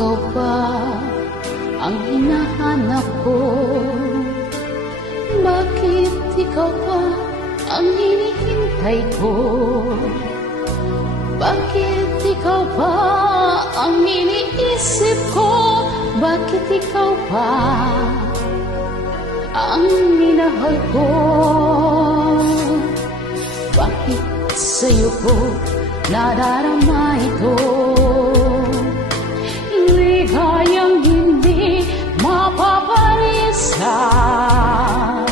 ikaw ba ang hinahanap ko? Bakit ikaw ba ang hinihintay ko? Bakit ikaw ba ang iniisip ko? Bakit ikaw ba ang minahal ko? Bakit sa'yo ko nadarama ito? Ligayang hindi mapapalisan.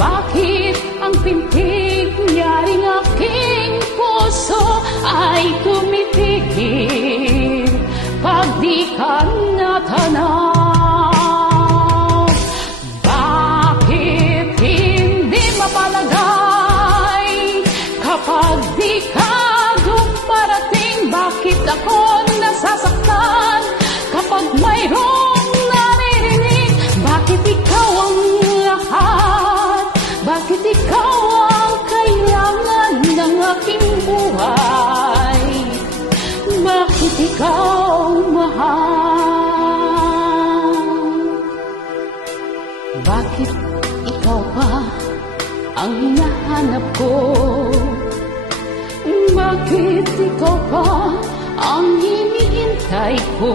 Bakit ang pintig niyaring aking puso ay tumitigil pag di ka natanaw? Bakit hindi mapalagay kapag di ka dumarating? Bakit ako nasasaktan kapag mayroong naririnig? Bakit ikaw ang lahat? Bakit ikaw ang kailangan ng aking buhay? Bakit ikaw mahal? Bakit ikaw ba ang hinahanap ko? Bakit ikaw ba ang hinihintay ko?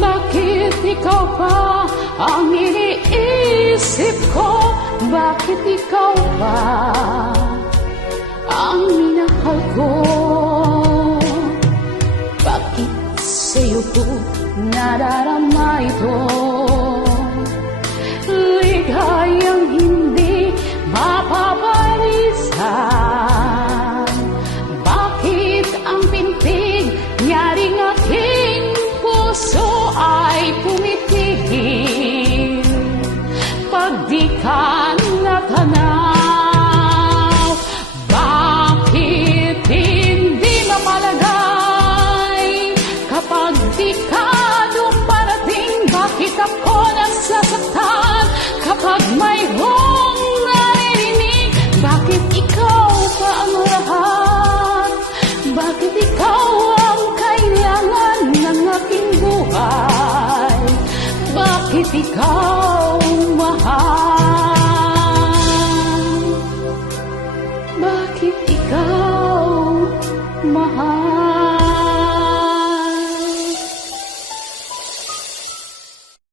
Bakit ikaw ba ang iniisip ko? Bakit ikaw ba ang minahal ko? Bakit sa'yo ko nadarama ito? Ligayang hindi mapapalisan. Bakit ang pintig niyaring aking puso ay pumitigil pag di ka natanaw? Bakit hindi mapalagay kapag di ka dumarating? Bakit ako nasasaktan kapag mayroong naririnig? Bakit ikaw pa ang lahat? Bakit ikaw ang kailangan ng aking buhay? Bakit ikaw mahal? Bakit ikaw mahal?